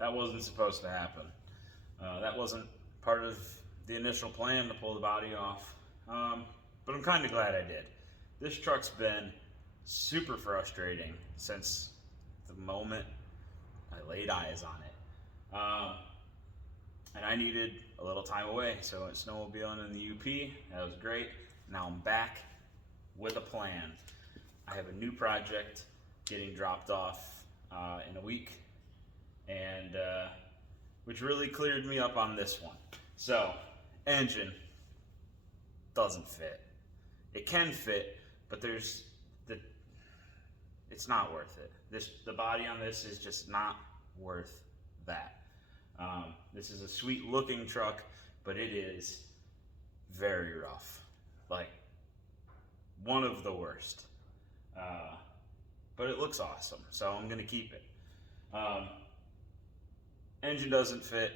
that wasn't supposed to happen. That wasn't part of the initial plan to pull the body off. But I'm kind of glad I did. This truck's been super frustrating since the moment I laid eyes on it. And I needed a little time away, so I went snowmobiling in the UP. That was great. Now I'm back with a plan. I have a new project getting dropped off in a week, and which really cleared me up on this one. So, engine doesn't fit. It can fit, but it's not worth it. The body on this is just not worth that. This is a sweet looking truck, but it is very rough. Like, one of the worst. But it looks awesome, so I'm gonna keep it. Engine doesn't fit,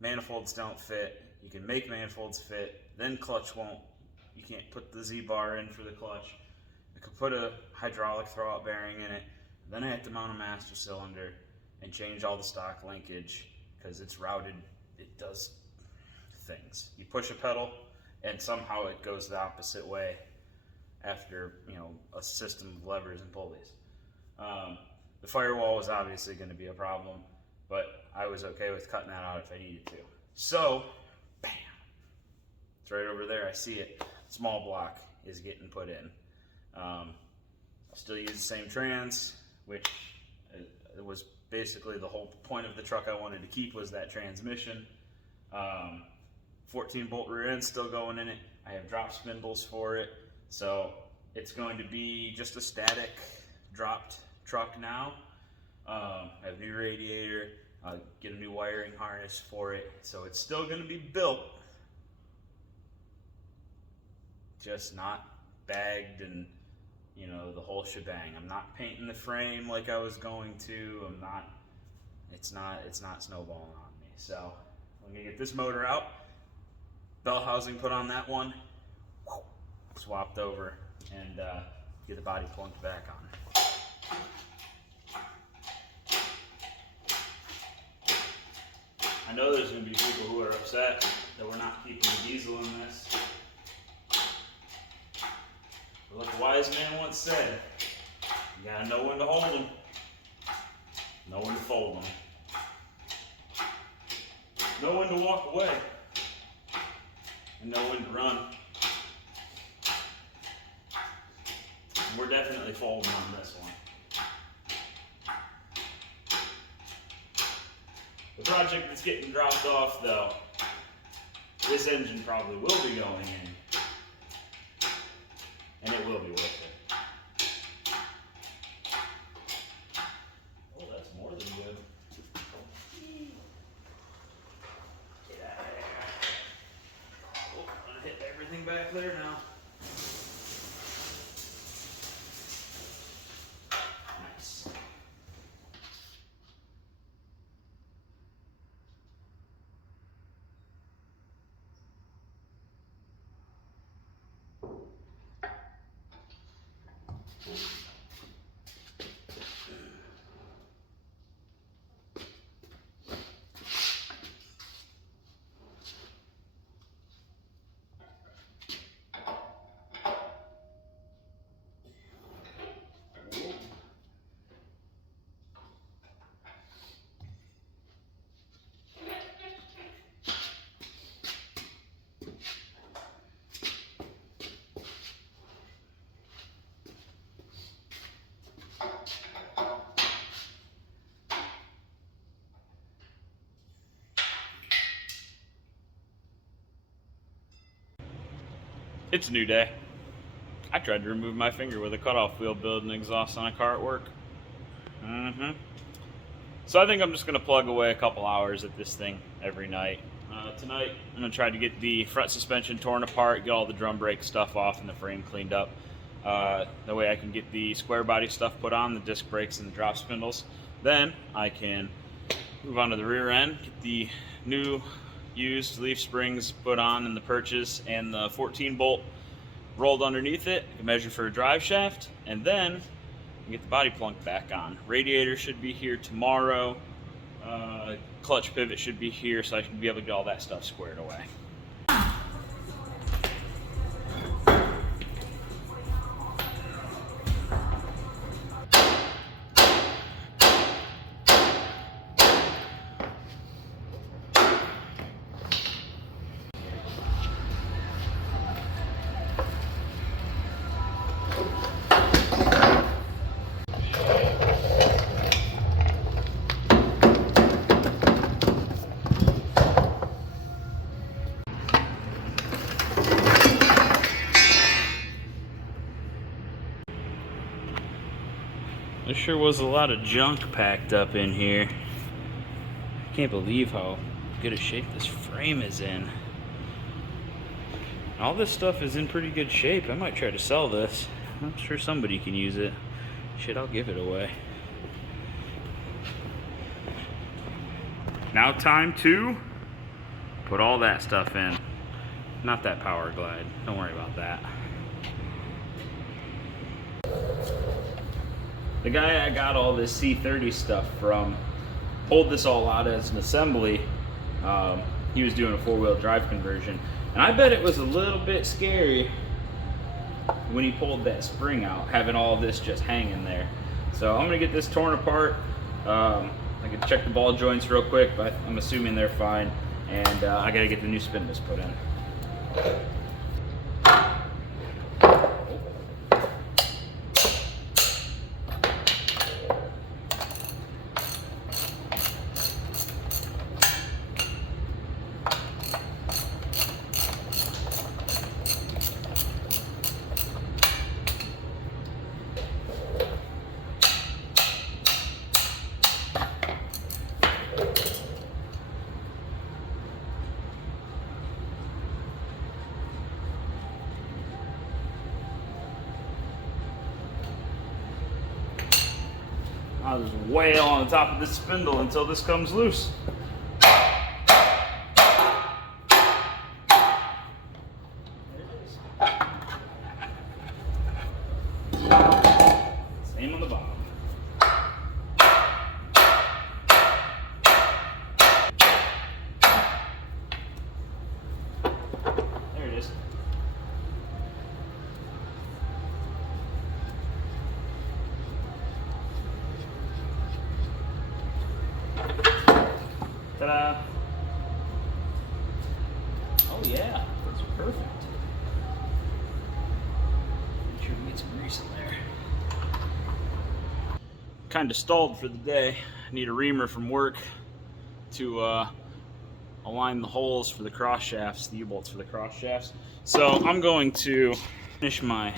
manifolds don't fit. You can make manifolds fit, then clutch won't. You can't put the Z-bar in for the clutch. I could put a hydraulic throwout bearing in it, then I have to mount a master cylinder and change all the stock linkage because it's routed. It does things. You push a pedal and somehow it goes the opposite way after, a system of levers and pulleys. The firewall was obviously going to be a problem, but I was okay with cutting that out if I needed to. So, bam! It's right over there. I see it. Small block is getting put in. I'll still use the same trans, which it was basically the whole point of the truck I wanted to keep was that transmission. 14 bolt rear end still going in it. I have drop spindles for it. So it's going to be just a static dropped truck now. I have a new radiator, get a new wiring harness for it. So it's still going to be built, just not bagged and the whole shebang. I'm not painting the frame like I was going to. It's not snowballing on me. So I'm gonna get this motor out, bell housing put on that one, swapped over, and get the body plunked back on. I know there's gonna be people who are upset that we're not keeping the diesel in this. But like a wise man once said, you gotta know when to hold them, know when to fold them, know when to walk away, and know when to run. And we're definitely folding on this one. The project that's getting dropped off though, this engine probably will be going in. And it will be worth it. Oh, that's more than good. Get out of there. Oh, I'm gonna hit everything back there now. Nice. It's a new day. I tried to remove my finger with a cutoff wheel building exhaust on a car at work. So I think I'm just going to plug away a couple hours at this thing every night. Tonight I'm going to try to get the front suspension torn apart, get all the drum brake stuff off and the frame cleaned up. That way I can get the square body stuff put on, the disc brakes and the drop spindles. Then I can move on to the rear end, get the new used leaf springs put on in the perches and the 14 bolt rolled underneath it. I can measure for a drive shaft and then get the body plunked back on. Radiator should be here tomorrow. Clutch pivot should be here, so I should be able to get all that stuff squared away. There sure was a lot of junk packed up in here. I can't believe how good a shape this frame is in. All this stuff is in pretty good shape. I might try to sell this. I'm sure somebody can use it. Shit, I'll give it away. Now time to put all that stuff in. Not that power glide. Don't worry about that. The guy I got all this C30 stuff from pulled this all out as an assembly. He was doing a 4-wheel drive conversion. And I bet it was a little bit scary when he pulled that spring out, having all of this just hanging there. So I'm gonna get this torn apart. I can check the ball joints real quick, but I'm assuming they're fine. And I gotta get the new spindles put in. I'll just wail on the top of this spindle until this comes loose. Same on the bottom. There it is. Ta-da! Oh yeah, that's perfect. Make sure we get some grease in there. Kind of stalled for the day. I need a reamer from work to align the holes for the cross shafts, the U-bolts for the cross shafts. So I'm going to finish my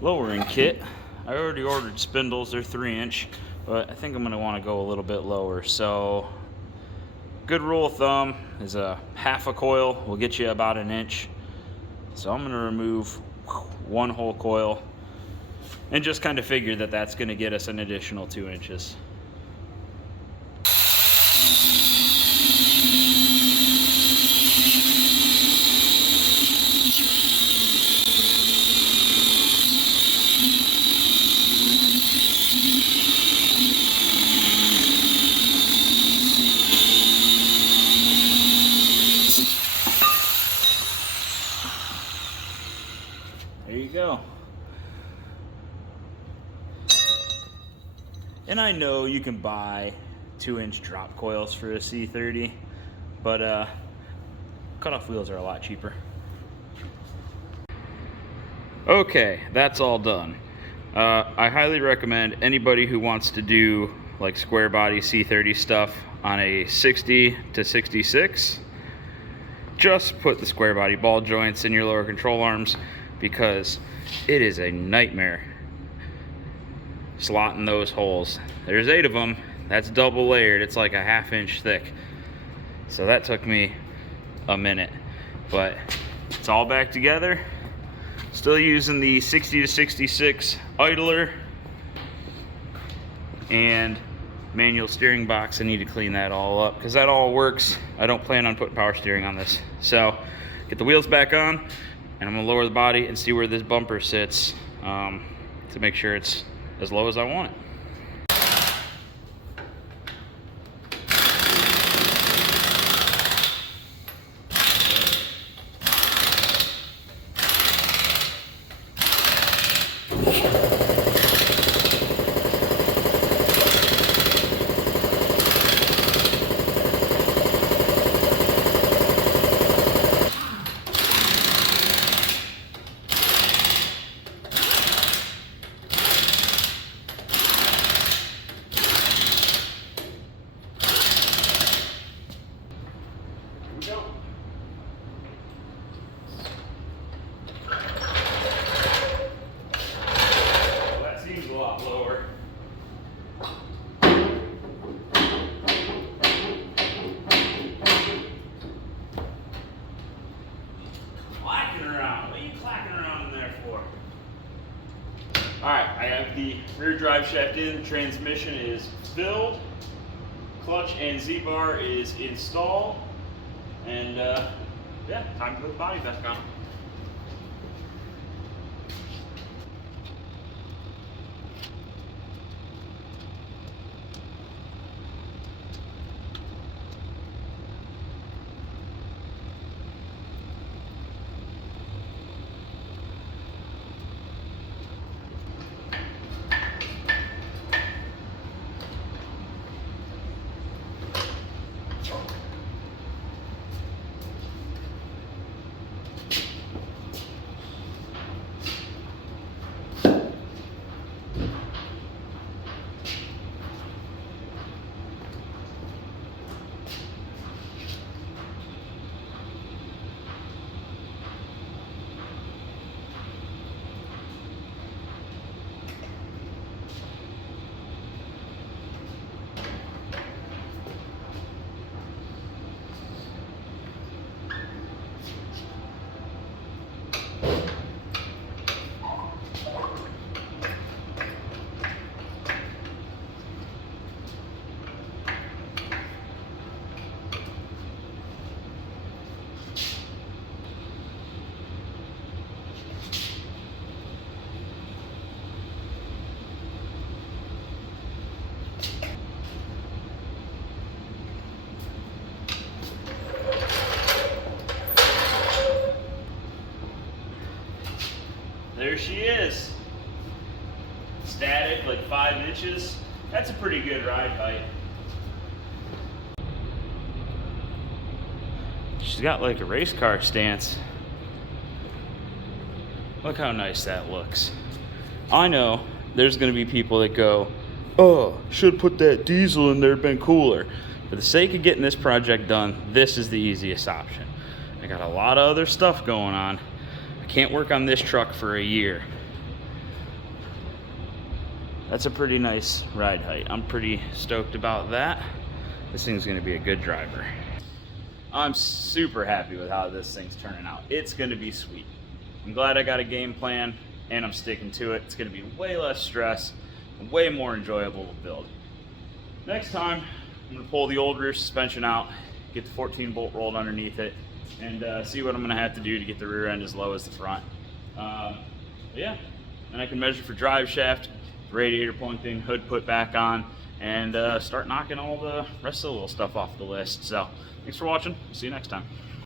lowering kit. I already ordered spindles, they're 3-inch, but I think I'm going to want to go a little bit lower. So good rule of thumb is a half a coil will get you about 1 inch. So I'm going to remove 1 whole coil and just kind of figure that that's going to get us an additional 2 inches. There you go. And I know you can buy 2-inch drop coils for a C30, but cutoff wheels are a lot cheaper. Okay, that's all done. I highly recommend anybody who wants to do like square body C30 stuff on a 60 to 66, just put the square body ball joints in your lower control arms, because it is a nightmare slotting those holes. There's 8 of them. That's double layered. It's like a 1/2 inch thick. So that took me a minute, but it's all back together. Still using the 60 to 66 idler and manual steering box. I need to clean that all up because that all works. I don't plan on putting power steering on this. So get the wheels back on, and I'm gonna lower the body and see where this bumper sits to make sure it's as low as I want it. the rear drive shaft in, transmission is filled, clutch and Z-bar is installed, and yeah, time to put the body back on. There she is. Static, like 5 inches. That's a pretty good ride height. She's got like a race car stance. Look how nice that looks. I know there's gonna be people that go, oh, should put that diesel in there, been cooler. For the sake of getting this project done, this is the easiest option. I got a lot of other stuff going on. I can't work on this truck for a year. That's a pretty nice ride height. I'm pretty stoked about that. This thing's gonna be a good driver. I'm super happy with how this thing's turning out. It's gonna be sweet. I'm glad I got a game plan and I'm sticking to it. It's gonna be way less stress and way more enjoyable to build. Next time, I'm gonna pull the old rear suspension out, get the 14 bolt rolled underneath it, and see what I'm gonna have to do to get the rear end as low as the front. Yeah, and I can measure for drive shaft, radiator pointing, hood put back on, and start knocking all the rest of the little stuff off the list. So thanks for watching. See you next time.